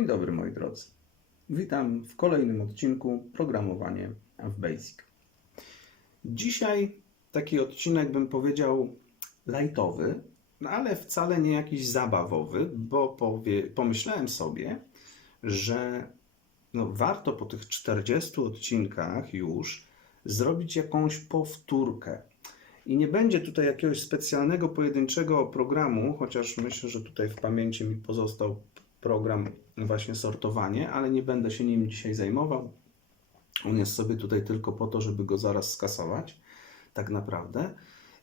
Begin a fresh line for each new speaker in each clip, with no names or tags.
Dzień dobry moi drodzy. Witam w kolejnym odcinku Programowanie w Basic. Dzisiaj taki odcinek bym powiedział lightowy, no ale wcale nie jakiś zabawowy, bo powie, pomyślałem sobie, że no warto po tych 40 odcinkach już zrobić jakąś powtórkę. I nie będzie tutaj jakiegoś specjalnego, pojedynczego programu, chociaż myślę, że tutaj w pamięci mi pozostał program właśnie sortowanie, ale nie będę się nim dzisiaj zajmował. On jest sobie tutaj tylko po to, żeby go zaraz skasować, tak naprawdę.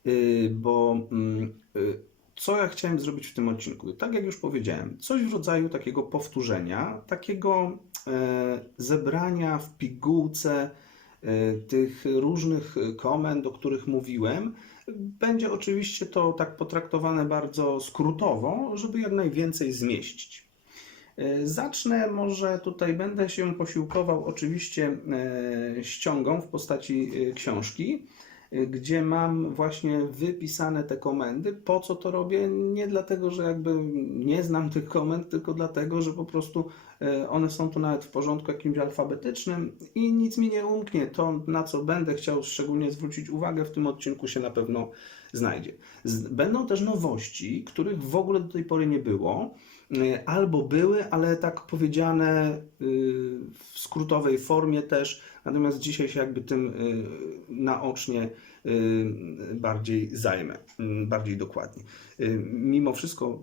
Yy, Bo mm, yy, co ja chciałem zrobić w tym odcinku? Tak jak już powiedziałem, coś w rodzaju takiego powtórzenia, takiego e, zebrania w pigułce e, tych różnych komend, o których mówiłem. Będzie oczywiście to tak potraktowane bardzo skrótowo, żeby jak najwięcej zmieścić. E, Zacznę może tutaj, będę się posiłkował oczywiście e, ściągą w postaci e, książki, gdzie mam właśnie wypisane te komendy. Po co to robię? Nie dlatego, że jakby nie znam tych komend, tylko dlatego, że po prostu one są tu nawet w porządku jakimś alfabetycznym i nic mi nie umknie. To, na co będę chciał szczególnie zwrócić uwagę w tym odcinku się na pewno znajdzie. Będą też nowości, których w ogóle do tej pory nie było. Y, albo były, ale tak powiedziane y, w skrótowej formie też, natomiast dzisiaj się jakby tym y, naocznie bardziej zajmę, bardziej dokładnie. Mimo wszystko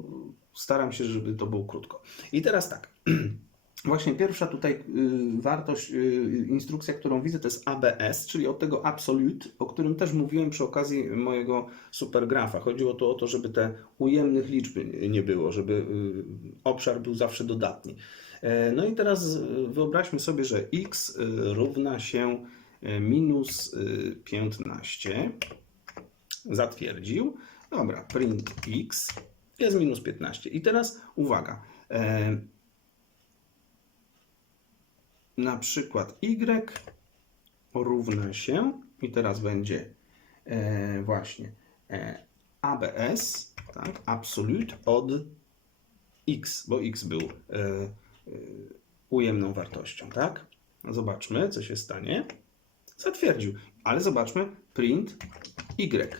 staram się, żeby to było krótko. I teraz tak. Właśnie pierwsza tutaj y, wartość, y, instrukcja, którą widzę, to jest ABS, czyli od tego Absolute, o którym też mówiłem przy okazji mojego supergrafa. Chodziło tu o to, żeby te ujemnych liczb nie było, żeby y, obszar był zawsze dodatni. E, No i teraz wyobraźmy sobie, że x równa się minus y, 15. Zatwierdził. Dobra, print x jest minus 15. I teraz uwaga. Na przykład y równa się i teraz będzie e, właśnie e, ABS, tak, absolute od x, bo x był e, e, ujemną wartością, tak? Zobaczmy, co się stanie. Zatwierdził, ale zobaczmy, print y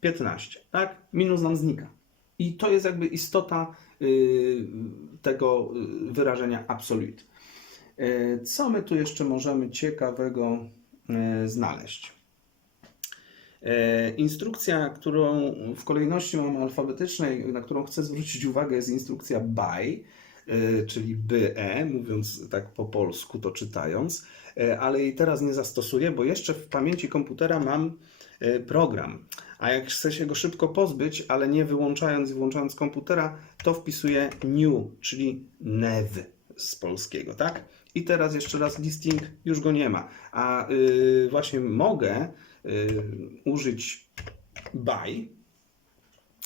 15, tak? Minus nam znika. I to jest jakby istota y, tego y, wyrażenia absolute. E, Co my tu jeszcze możemy ciekawego e, znaleźć? E, Instrukcja, którą w kolejności mam alfabetycznej, na którą chcę zwrócić uwagę, jest instrukcja BY, czyli BE, mówiąc tak po polsku to czytając, ale jej teraz nie zastosuję, bo jeszcze w pamięci komputera mam program. A jak chcę się go szybko pozbyć, ale nie wyłączając i włączając komputera, to wpisuję new, czyli nev z polskiego, tak? I teraz jeszcze raz listing już go nie ma. A y, właśnie mogę y, użyć by,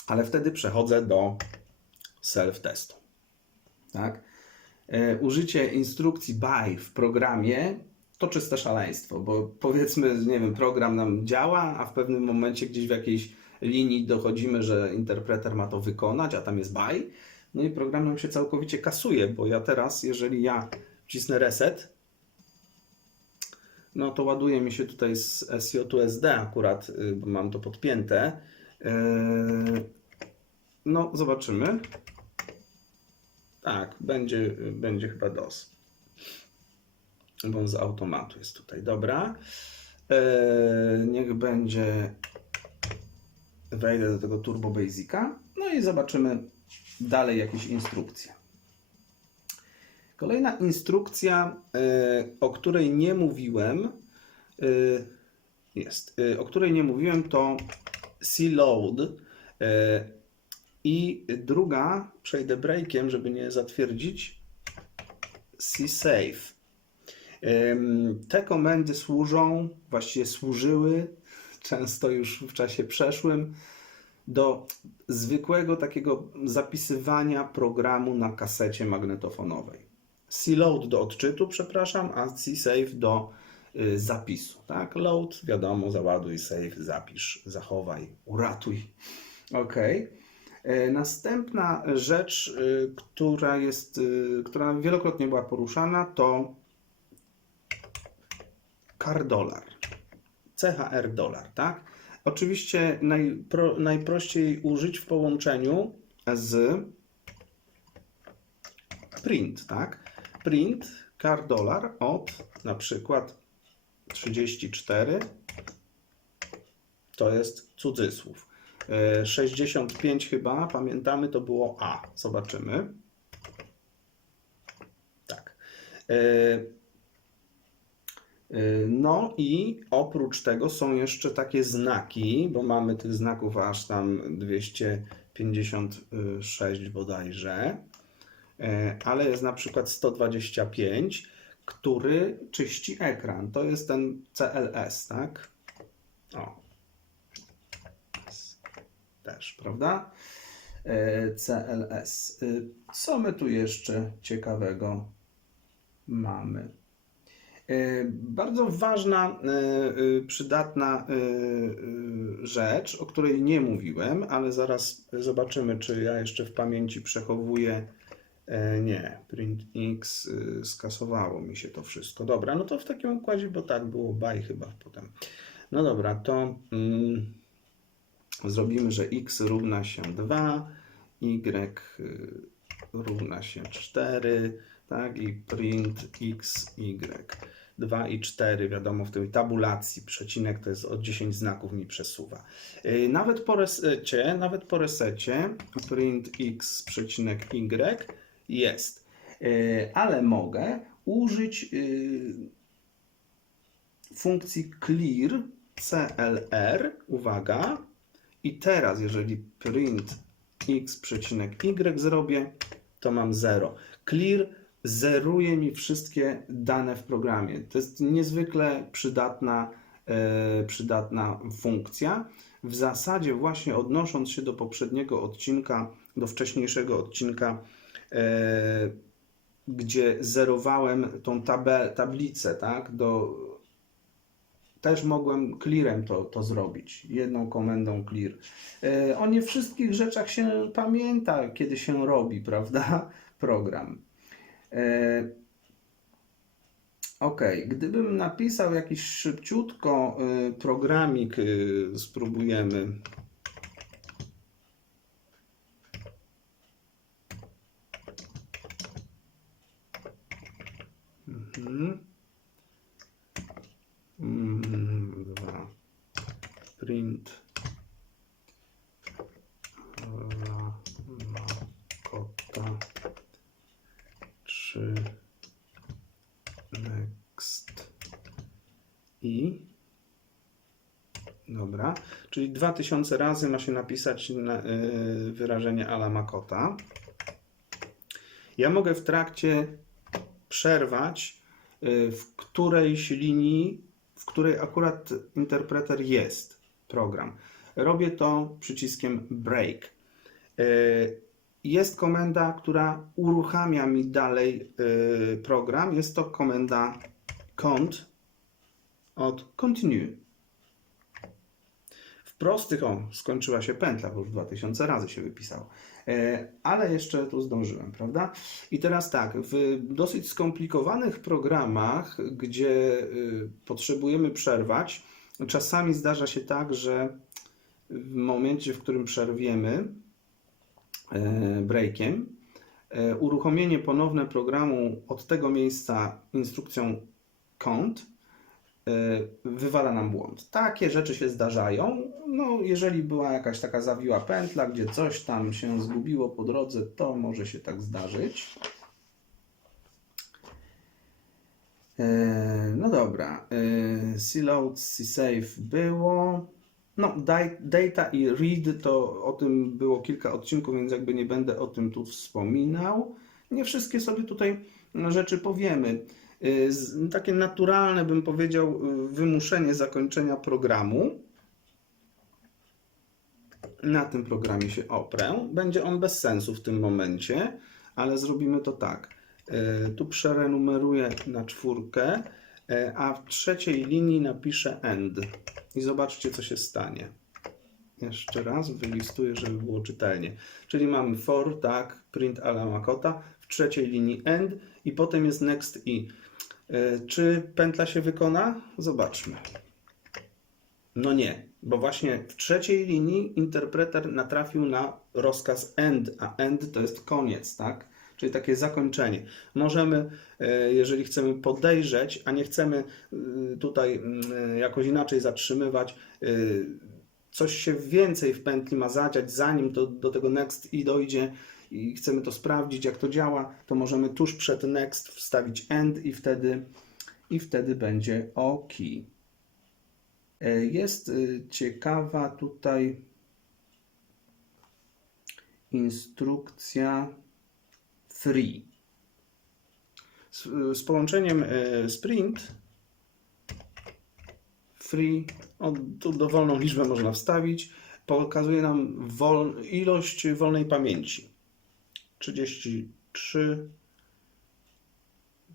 ale wtedy przechodzę do self-testu. Tak? E, użycie instrukcji by w programie to czyste szaleństwo, bo powiedzmy, nie wiem, program nam działa, a w pewnym momencie gdzieś w jakiejś linii dochodzimy, że interpreter ma to wykonać, a tam jest by. No i program nam się całkowicie kasuje, bo ja teraz, jeżeli ja wcisnę reset, no to ładuje mi się tutaj z SJ2SD akurat, y, bo mam to podpięte. Yy, No, zobaczymy. Tak, będzie, będzie chyba DOS. Bo on z automatu jest tutaj, dobra. Yy, Niech będzie. Wejdę do tego Turbo Basica. No i zobaczymy dalej jakieś instrukcje. Kolejna instrukcja, e, o której nie mówiłem, e, jest, e, o której nie mówiłem, to C-load. e, I druga, przejdę breakiem, żeby nie zatwierdzić, C-save. Em, Te komendy służą, właściwie służyły, często już w czasie przeszłym, do zwykłego takiego zapisywania programu na kasecie magnetofonowej. C-load do odczytu, przepraszam, a C-save do y, zapisu. Tak? Load, wiadomo, załaduj, save, zapisz, zachowaj, uratuj. Ok. E, Następna rzecz, e, która jest, e, która wielokrotnie była poruszana, to car dollar. CHR dolar, tak? Oczywiście najpro, najprościej użyć w połączeniu z print, tak? Print car dollar od na przykład 34 to jest cudzysłów. E, 65 chyba, pamiętamy, to było A. Zobaczymy. Tak. E, e, No i oprócz tego są jeszcze takie znaki, bo mamy tych znaków aż tam 256 bodajże, E, ale jest na przykład 125, który czyści ekran. To jest ten CLS, tak? O. Też, prawda? E, CLS. Y, Co my tu jeszcze ciekawego mamy? E, Bardzo ważna, e, e, przydatna e, e, rzecz, o której nie mówiłem, ale zaraz zobaczymy, czy ja jeszcze w pamięci przechowuję. E, Nie, print X e, skasowało mi się to wszystko. Dobra, no to w takim układzie, bo tak było baj chyba potem. No dobra, to mm, zrobimy, że x równa się 2, y y, równa się 4, tak, i print x, y. 2 i 4, wiadomo, w tej tabulacji przecinek to jest od 10 znaków mi przesuwa. Y, Nawet po resecie, nawet po resecie print x przecinek y jest, Y, ale mogę użyć y, funkcji clear CLR, uwaga, i teraz jeżeli print x y zrobię, to mam 0. Clear zeruje mi wszystkie dane w programie. To jest niezwykle przydatna, e, przydatna funkcja. W zasadzie właśnie odnosząc się do poprzedniego odcinka, do wcześniejszego odcinka, e, gdzie zerowałem tą tabel, tablicę, tak, do, też mogłem clearem to, to zrobić, jedną komendą clear. E, O nie wszystkich rzeczach się pamięta, kiedy się robi, prawda, program. E, Ok, gdybym napisał jakiś szybciutko programik, spróbujemy. Mhm. Mm, Dwa. Print. La, ma, kota. Trzy. Next. I. Dobra. Czyli 2000 razy ma się napisać na, y, wyrażenie ala makota. Ja mogę w trakcie przerwać, w którejś linii, w której akurat interpreter jest program. Robię to przyciskiem break. Y, Jest komenda, która uruchamia mi dalej y, program. Jest to komenda cont od continue. W prostych, o, skończyła się pętla, bo już 2000 razy się wypisało. E, Ale jeszcze tu zdążyłem, prawda? I teraz tak, w dosyć skomplikowanych programach, gdzie y, potrzebujemy przerwać, czasami zdarza się tak, że w momencie, w którym przerwiemy e, breakiem, e, uruchomienie ponowne programu od tego miejsca instrukcją count wywala nam błąd. Takie rzeczy się zdarzają. No, jeżeli była jakaś taka zawiła pętla, gdzie coś tam się zgubiło po drodze, to może się tak zdarzyć. E, No dobra, C-load, C-save było. No, data i read to o tym było kilka odcinków, więc jakby nie będę o tym tu wspominał. Nie wszystkie sobie tutaj rzeczy powiemy. Y, z- Takie naturalne, bym powiedział, y, wymuszenie zakończenia programu. Na tym programie się oprę. Będzie on bez sensu w tym momencie, ale zrobimy to tak. Y, Tu przerenumeruję na czwórkę, a w trzeciej linii napiszę end. I zobaczcie, co się stanie. Jeszcze raz wylistuję, żeby było czytelnie. Czyli mamy for, tak, print ala makota, w trzeciej linii end i potem jest next i. E, Czy pętla się wykona? Zobaczmy. No nie, bo właśnie w trzeciej linii interpreter natrafił na rozkaz end, a end to jest koniec, tak? Czyli takie zakończenie. Możemy, e, jeżeli chcemy podejrzeć, a nie chcemy y, tutaj mm, jakoś inaczej zatrzymywać, y, coś się więcej w pętli ma zadziać, zanim to, do tego next i dojdzie i chcemy to sprawdzić, jak to działa, to możemy tuż przed next wstawić end i wtedy, i wtedy będzie OK. E, Jest y, ciekawa tutaj instrukcja free. Z, z połączeniem e, sprint free, tu dowolną liczbę można wstawić, pokazuje nam wol, ilość wolnej pamięci. 33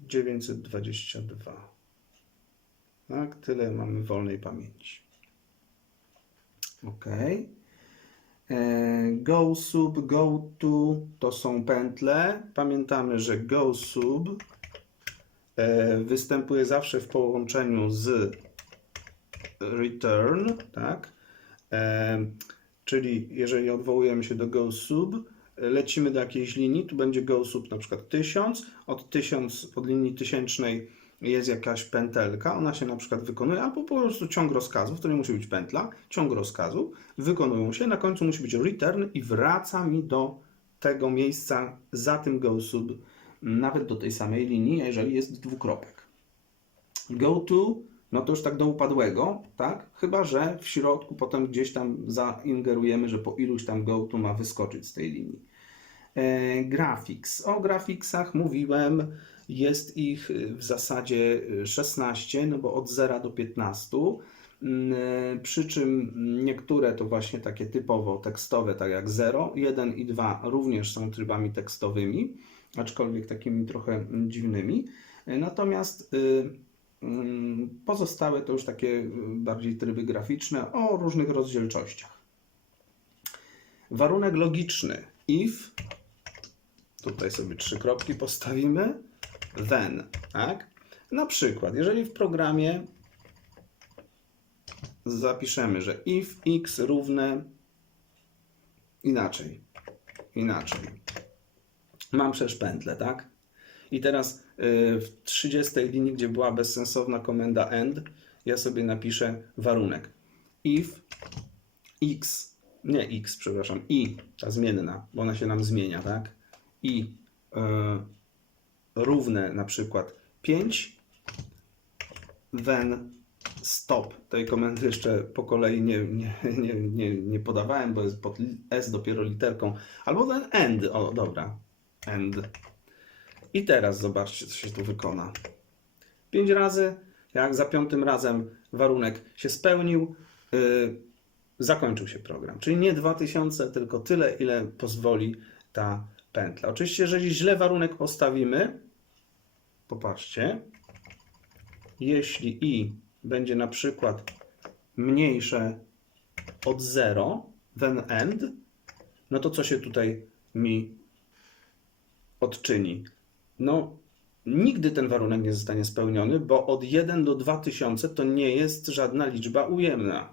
922. Tak, tyle mamy wolnej pamięci. OK. E, Go sub, go to to są pętle. Pamiętamy, że go sub e, występuje zawsze w połączeniu z return, tak? E, czyli jeżeli odwołujemy się do go sub, lecimy do jakiejś linii, tu będzie go sub na przykład 1000, od 1000, od linii tysięcznej jest jakaś pętelka, ona się na przykład wykonuje, albo po prostu ciąg rozkazów, to nie musi być pętla, ciąg rozkazów, wykonują się, na końcu musi być return i wraca mi do tego miejsca za tym go sub, nawet do tej samej linii, jeżeli jest dwukropek. Go to, no to już tak do upadłego, tak? Chyba, że w środku potem gdzieś tam zaingerujemy, że po iluś tam go to ma wyskoczyć z tej linii. E, graphics. O graphicsach mówiłem, jest ich y, w zasadzie y, 16, no bo od 0 do 15. Mm, e, Przy czym niektóre to właśnie takie typowo tekstowe, tak jak 0, 1 i 2 również są trybami tekstowymi, aczkolwiek takimi trochę mm, dziwnymi. E, Natomiast y, mm, pozostałe to już takie y, bardziej tryby graficzne o różnych rozdzielczościach. Warunek logiczny if, tutaj sobie trzy kropki postawimy, then, tak? Na przykład, jeżeli w programie zapiszemy, że if x równe inaczej, inaczej. Mam przecież pętlę, tak? I teraz y, w 30 linii, gdzie była bezsensowna komenda end, ja sobie napiszę warunek. If x, nie x, przepraszam, i, ta zmienna, bo ona się nam zmienia, tak? I y, równe na przykład 5, then stop. Tej komendy jeszcze po kolei nie, nie, nie, nie, nie podawałem, bo jest pod S dopiero literką. Albo ten end, o dobra, end. I teraz zobaczcie, co się tu wykona. 5 razy, jak za piątym razem warunek się spełnił, yy, zakończył się program. Czyli nie 2000, tylko tyle, ile pozwoli ta pętla. Oczywiście, jeżeli źle warunek postawimy, popatrzcie, jeśli i będzie na przykład mniejsze od 0, then end, no to co się tutaj mi odczyni? No, nigdy ten warunek nie zostanie spełniony, bo od 1 do 2000 to nie jest żadna liczba ujemna.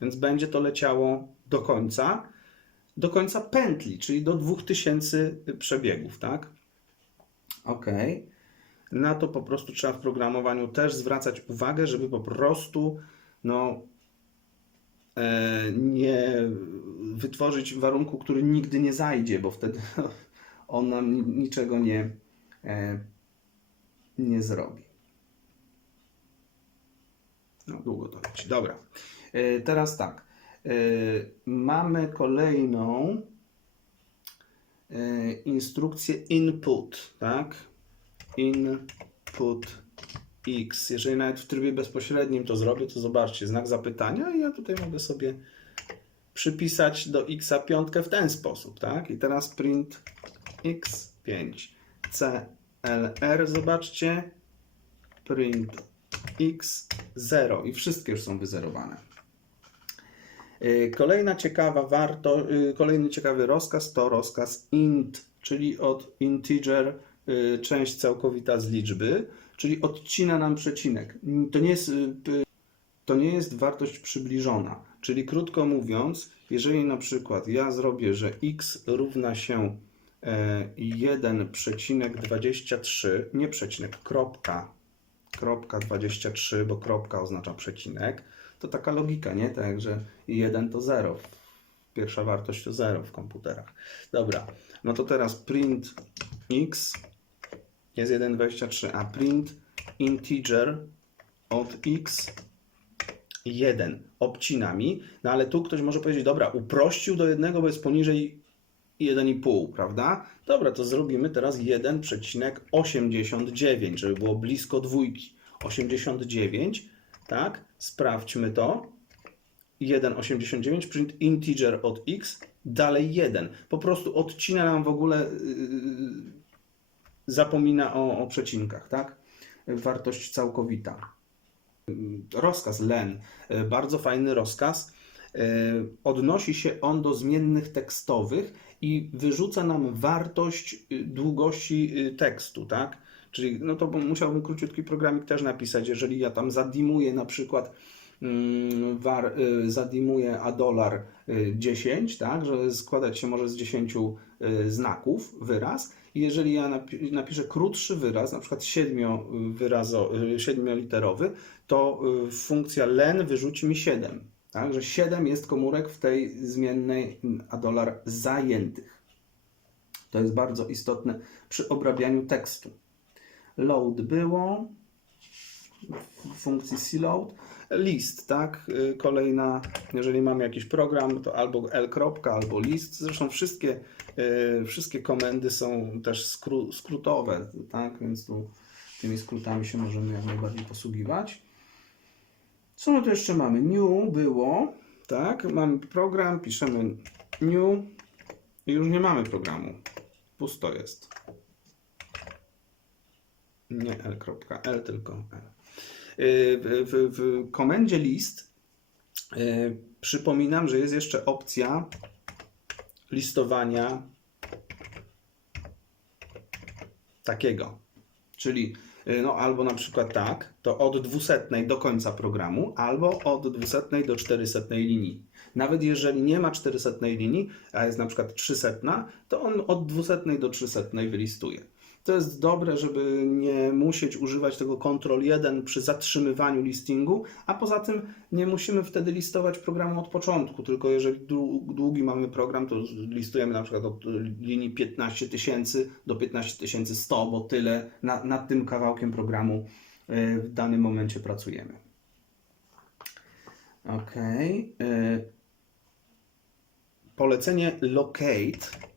Więc będzie to leciało do końca, do końca pętli, czyli do 2000 przebiegów, tak? Ok. Na to po prostu trzeba w programowaniu też zwracać uwagę, żeby po prostu no, e, nie wytworzyć warunku, który nigdy nie zajdzie, bo wtedy on nam ni- niczego nie, e, nie zrobi. No, długo to leci. Dobra. E, Teraz tak. E, Mamy kolejną e, instrukcję input, tak? Input x. Jeżeli nawet w trybie bezpośrednim to zrobię, to zobaczcie, znak zapytania i ja tutaj mogę sobie przypisać do x piątkę w ten sposób, tak? I teraz print x5 clr, zobaczcie, print x0 i wszystkie już są wyzerowane. Y, Kolejna ciekawa warto, y, kolejny ciekawy rozkaz to rozkaz int, czyli od integer y, część całkowita z liczby, czyli odcina nam przecinek. To nie jest, to nie jest wartość przybliżona. Czyli krótko mówiąc, jeżeli na przykład ja zrobię, że x równa się e, 1,23, nie przecinek, kropka, kropka 23, bo kropka oznacza przecinek, to taka logika, nie? Tak, jak, że 1 to 0. Pierwsza wartość to 0 w komputerach. Dobra, no to teraz print x jest 1,23, a print integer od x 1 obcina mi, no ale tu ktoś może powiedzieć, dobra, uprościł do jednego, bo jest poniżej 1,5, prawda? Dobra, to zrobimy teraz 1,89, żeby było blisko dwójki. 89, tak? Sprawdźmy to. 1,89 print integer od x, dalej 1. Po prostu odcina nam w ogóle, yy, zapomina o, o przecinkach, tak? Wartość całkowita. Rozkaz len, bardzo fajny rozkaz. Y, Odnosi się on do zmiennych tekstowych i wyrzuca nam wartość y, długości tekstu, tak? Czyli no to musiałbym króciutki programik też napisać, jeżeli ja tam zadimuję na przykład mm, war, y, a dolar y, 10, tak, że składać się może z 10 y, znaków wyraz. I jeżeli ja napi- napiszę krótszy wyraz, na przykład 7 wyrazo, 7-literowy, to y, funkcja len wyrzuci mi 7. Tak, że 7 jest komórek w tej zmiennej a dolar zajętych. To jest bardzo istotne przy obrabianiu tekstu. Load było w funkcji cload. List, tak? Y, Kolejna, jeżeli mamy jakiś program, to albo L. albo list. Zresztą wszystkie, y, wszystkie komendy są też skró, skrótowe, tak? Więc tu tymi skrótami się możemy jak najbardziej posługiwać. Co my tu jeszcze mamy? New było, tak? Mamy program, piszemy new i już nie mamy programu. Pusto jest. Nie L.L, tylko L. Y, W, w, komendzie list y, przypominam, że jest jeszcze opcja listowania takiego. Czyli y, no, albo na przykład tak, to od 200 do końca programu, albo od 200 do 400 linii. Nawet jeżeli nie ma 400 linii, a jest na przykład 300, to on od 200 do 300 wylistuje. To jest dobre, żeby nie musieć używać tego Ctrl 1 przy zatrzymywaniu listingu, a poza tym nie musimy wtedy listować programu od początku, tylko jeżeli dłu- długi mamy program, to listujemy na przykład od linii 15 tysięcy do 15 100, bo tyle na, nad tym kawałkiem programu y, w danym momencie pracujemy. Ok. Polecenie locate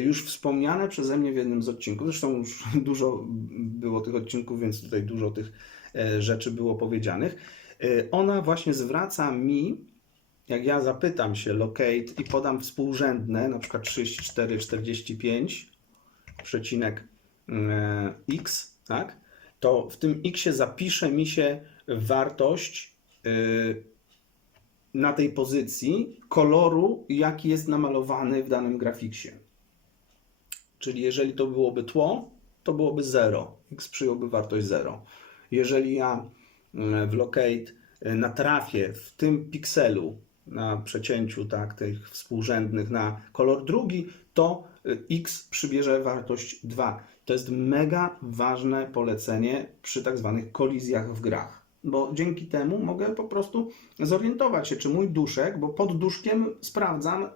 już wspomniane przeze mnie w jednym z odcinków. Zresztą już dużo było tych odcinków, więc tutaj dużo tych e, rzeczy było powiedzianych. E, Ona właśnie zwraca mi, jak ja zapytam się locate i podam współrzędne, na przykład 34, 45, przecinek e, x, tak? To w tym x zapisze mi się wartość na tej pozycji koloru, jaki jest namalowany w danym grafiksie. Czyli jeżeli to byłoby tło, to byłoby 0. X przyjąłby wartość 0. Jeżeli ja mm, w locate y, natrafię w tym pikselu na przecięciu tak, tych współrzędnych na kolor drugi, to y, X przybierze wartość 2. To jest mega ważne polecenie przy tak zwanych kolizjach w grach. Bo dzięki temu mogę po prostu zorientować się, czy mój duszek, bo pod duszkiem sprawdzam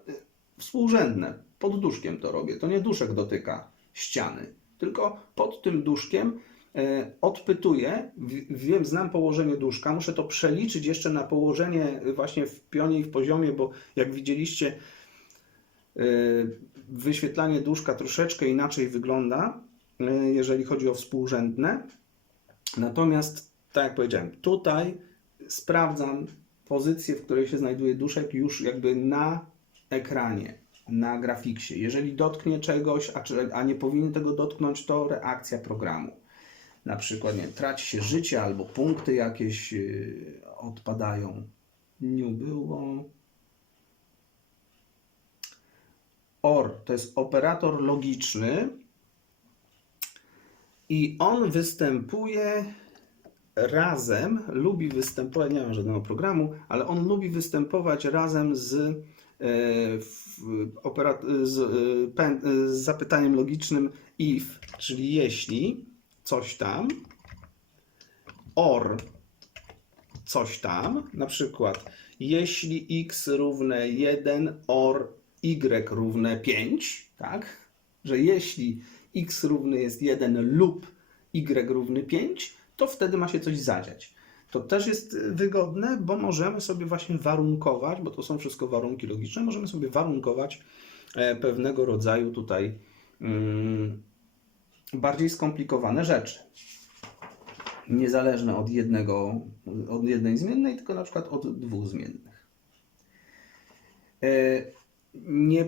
współrzędne. Pod duszkiem to robię. To nie duszek dotyka ściany, tylko pod tym duszkiem e, odpytuję, wiem, znam położenie duszka, muszę to przeliczyć jeszcze na położenie właśnie w pionie i w poziomie, bo jak widzieliście, e, wyświetlanie duszka troszeczkę inaczej wygląda, e, jeżeli chodzi o współrzędne. Natomiast, tak jak powiedziałem, tutaj sprawdzam pozycję, w której się znajduje duszek już jakby na ekranie, na grafiksie. Jeżeli dotknie czegoś, a, a nie powinien tego dotknąć, to reakcja programu. Na przykład, nie traci się życie albo punkty jakieś yy, odpadają. new było. OR to jest operator logiczny i on występuje razem, lubi występować, nie mam żadnego programu, ale on lubi występować razem z, z, e, pę- z zapytaniem logicznym if, czyli jeśli coś tam, or coś tam, na przykład jeśli x równe 1 or y równe 5, tak? Że jeśli x równy jest 1 lub y równy 5, to wtedy ma się coś zadziać. To też jest wygodne, bo możemy sobie właśnie warunkować, bo to są wszystko warunki logiczne, możemy sobie warunkować e, pewnego rodzaju tutaj mm, bardziej skomplikowane rzeczy niezależne od jednego, od jednej zmiennej, tylko na przykład od dwóch zmiennych. E, Nie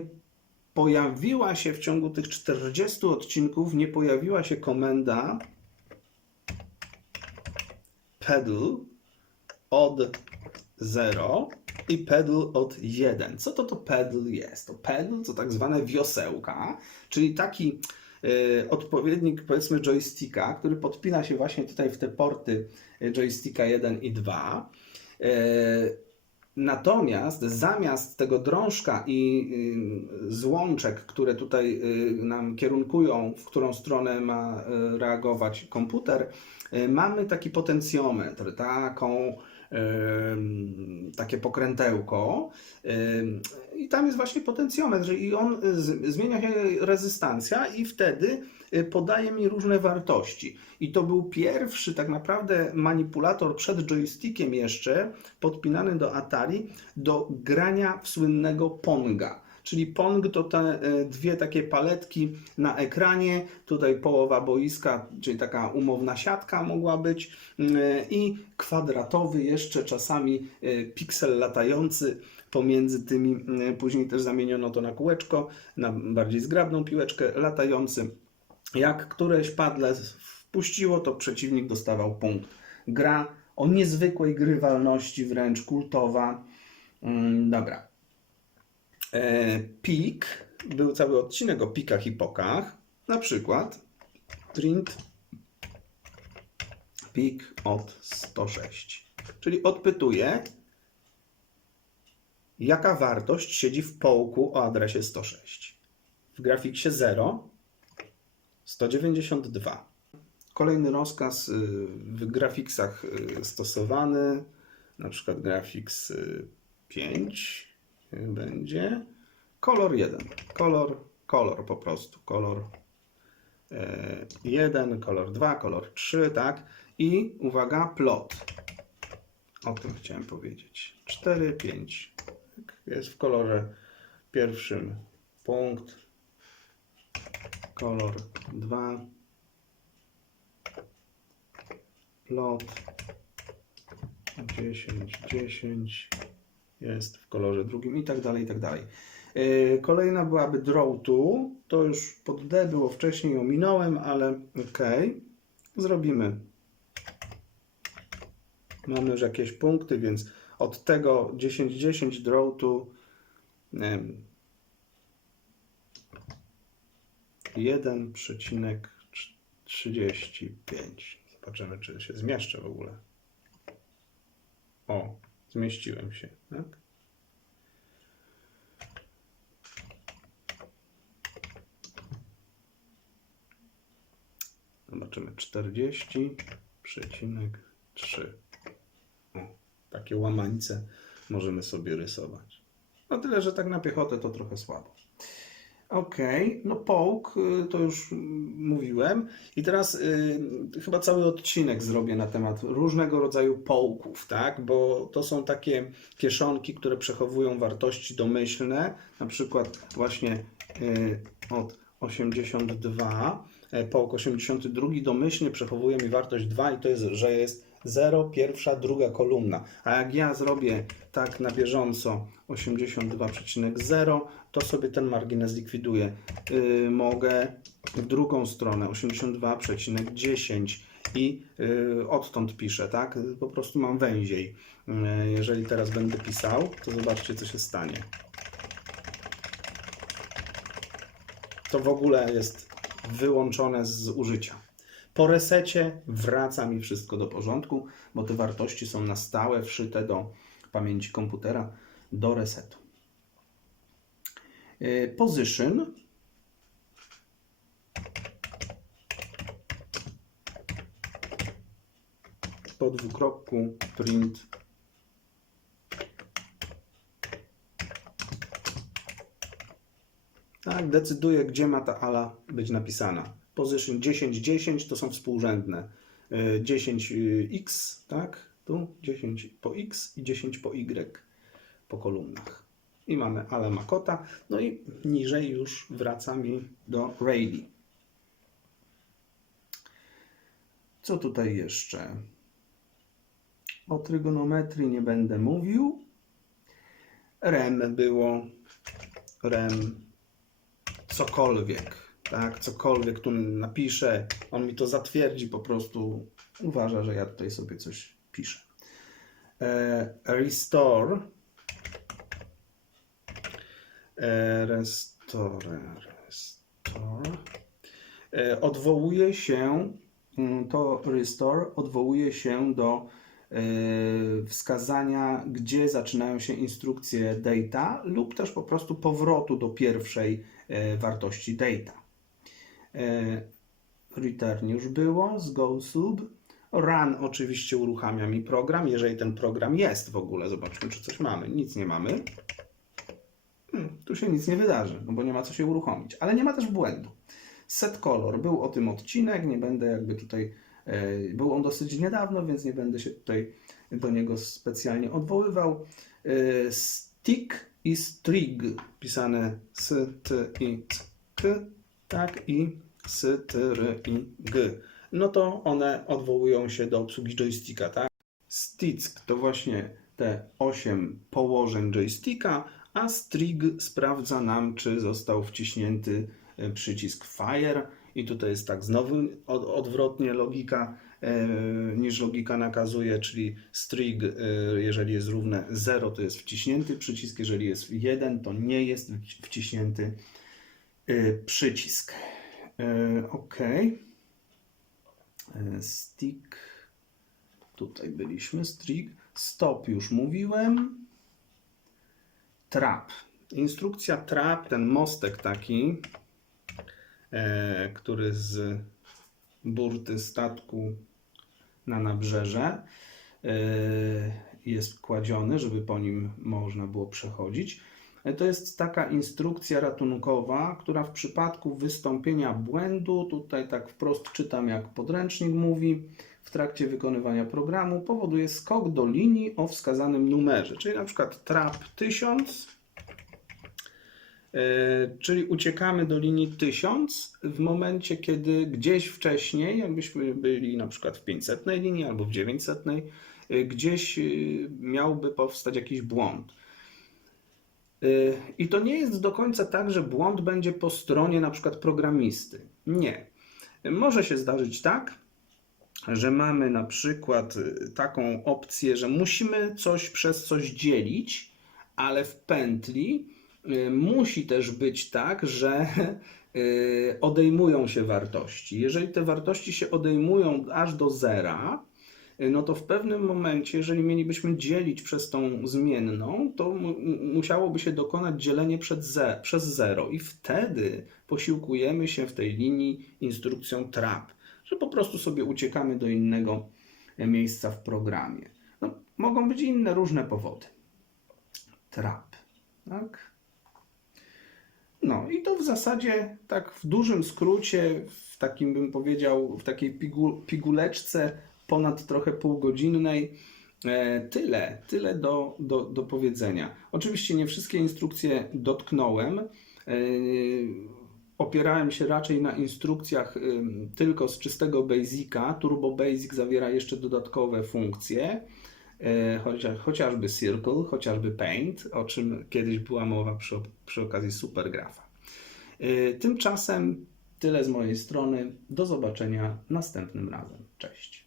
pojawiła się w ciągu tych 40 odcinków, nie pojawiła się komenda pedal od 0 i pedal od 1. Co to to pedal jest? To pedal to tak zwane wiosełka, czyli taki e, odpowiednik powiedzmy joysticka, który podpina się właśnie tutaj w te porty joysticka 1 i 2. E, Natomiast zamiast tego drążka i y, złączek, które tutaj y, nam kierunkują, w którą stronę ma y, reagować komputer, mamy taki potencjometr, taką, takie pokrętełko. I tam jest właśnie potencjometr i on z, zmienia się rezystancja i wtedy y, podaje mi różne wartości. I to był pierwszy tak naprawdę manipulator przed joystickiem jeszcze, podpinany do Atari, do grania w słynnego Ponga. Czyli Pong to te e, dwie takie paletki na ekranie, tutaj połowa boiska, czyli taka umowna siatka mogła być mm, i kwadratowy jeszcze czasami e, piksel latający pomiędzy tymi, później też zamieniono to na kółeczko, na bardziej zgrabną piłeczkę, latający. Jak któreś padle wpuściło, to przeciwnik dostawał punkt. Gra o niezwykłej grywalności, wręcz kultowa. Mm, Dobra. E, Pik, był cały odcinek o pikach i pokach. Na przykład print pik od 106. Czyli odpytuje, jaka wartość siedzi w połku o adresie 106. W grafiksie 0 192. Kolejny rozkaz y, w grafiksach y, stosowany, na przykład grafiks y, 5 będzie kolor 1. Kolor, kolor po prostu. Kolor 1, kolor 2, kolor 3, tak? I uwaga, plot. O tym chciałem powiedzieć. 4, 5. Tak? Jest w kolorze pierwszym punkt. Kolor 2. Plot 10, 10 jest w kolorze drugim i tak dalej, i tak dalej. Yy, Kolejna byłaby draw to. To już pod D było wcześniej, ominąłem, ale ok. Zrobimy. Mamy już jakieś punkty, więc od tego 10, 10 draw to nie wiem, 1,35. Zobaczymy, czy się zmieszczę w ogóle. O, zmieściłem się, tak? Zobaczymy 40,3. O, takie łamańce możemy sobie rysować. No tyle, że tak na piechotę to trochę słabo. Okej, no połk y, to już mówiłem. I teraz y, chyba cały odcinek zrobię na temat różnego rodzaju połków, tak? Bo to są takie kieszonki, które przechowują wartości domyślne, na przykład właśnie y, od 82. e, Połk 82 domyślnie przechowuje mi wartość 2 i to jest, że jest 0, pierwsza, druga kolumna. A jak ja zrobię tak na bieżąco 82,0, to sobie ten margines likwiduję. Yy, mogę w drugą stronę 82,10 i y, odtąd piszę, tak? Po prostu mam węziej. Y, Jeżeli teraz będę pisał, to zobaczcie, co się stanie. To w ogóle jest wyłączone z użycia. Po resecie wraca mi wszystko do porządku, bo te wartości są na stałe wszyte do pamięci komputera do resetu. Y, Position po dwukropku print tak, decyduje, gdzie ma ta ala być napisana. Position 10, 10 to są współrzędne. Y, 10x, tak, tu 10 po x i 10 po y po kolumnach. I mamy ale makota, no i niżej już wraca mi do Rayleigh. Co tutaj jeszcze? O trygonometrii nie będę mówił. Rem było. Rem cokolwiek, tak? Cokolwiek tu napiszę, on mi to zatwierdzi po prostu. Uważa, że ja tutaj sobie coś piszę. E, restore. E, restore. Restore. E, odwołuje się, mm, to restore odwołuje się do e, wskazania, gdzie zaczynają się instrukcje data lub też po prostu powrotu do pierwszej e, wartości data. E, Return już było z GoSub. Run oczywiście uruchamia mi program, jeżeli ten program jest w ogóle. Zobaczmy, czy coś mamy. Nic nie mamy. Hmm, tu się nic nie wydarzy, no bo nie ma co się uruchomić. Ale nie ma też błędu. Set color. Był o tym odcinek, nie będę jakby tutaj. e, Był on dosyć niedawno, więc nie będę się tutaj do niego specjalnie odwoływał. E, Stick i strig, pisane s, t, i, k, tak, i s, t, r, i, g. No to one odwołują się do obsługi joysticka, tak? Stick to właśnie te 8 położeń joysticka, a strig sprawdza nam, czy został wciśnięty e, przycisk Fire. I tutaj jest tak znowu od, odwrotnie logika e, niż logika nakazuje, czyli strig, e, jeżeli jest równe 0, to jest wciśnięty przycisk, jeżeli jest 1, to nie jest wci- wciśnięty przycisk. E, OK. Stick. Tutaj byliśmy. Strig. Stop już mówiłem. Trap. Instrukcja trap, ten mostek taki, e, który z burty statku na nabrzeże e, jest kładziony, żeby po nim można było przechodzić. To jest taka instrukcja ratunkowa, która w przypadku wystąpienia błędu, tutaj tak wprost czytam jak podręcznik mówi, w trakcie wykonywania programu powoduje skok do linii o wskazanym numerze, czyli na przykład trap 1000, e, czyli uciekamy do linii 1000 w momencie, kiedy gdzieś wcześniej, jakbyśmy byli na przykład w 500 linii albo w 900, e, gdzieś e, miałby powstać jakiś błąd. I to nie jest do końca tak, że błąd będzie po stronie na przykład programisty. Nie. Może się zdarzyć tak, że mamy na przykład y, taką opcję, że musimy coś przez coś dzielić, ale w pętli y, musi też być tak, że y, odejmują się wartości. Jeżeli te wartości się odejmują aż do zera, no to w pewnym momencie, jeżeli mielibyśmy dzielić przez tą zmienną, to mu- mu- musiałoby się dokonać dzielenie przed ze, przez zero i wtedy posiłkujemy się w tej linii instrukcją trap, że po prostu sobie uciekamy do innego e, miejsca w programie. No, mogą być inne różne powody. Trap, tak? No i to w zasadzie tak w dużym skrócie, w takim bym powiedział, w takiej pigu, piguleczce ponad trochę półgodzinnej, e, tyle, tyle do, do, do powiedzenia. Oczywiście nie wszystkie instrukcje dotknąłem. E, opierałem się raczej na instrukcjach tylko z czystego Basica. Turbo Basic zawiera jeszcze dodatkowe funkcje, e, chociaż, chociażby Circle, chociażby Paint, o czym kiedyś była mowa przy, przy okazji Supergrafa. Tymczasem tyle z mojej strony. Do zobaczenia następnym razem. Cześć.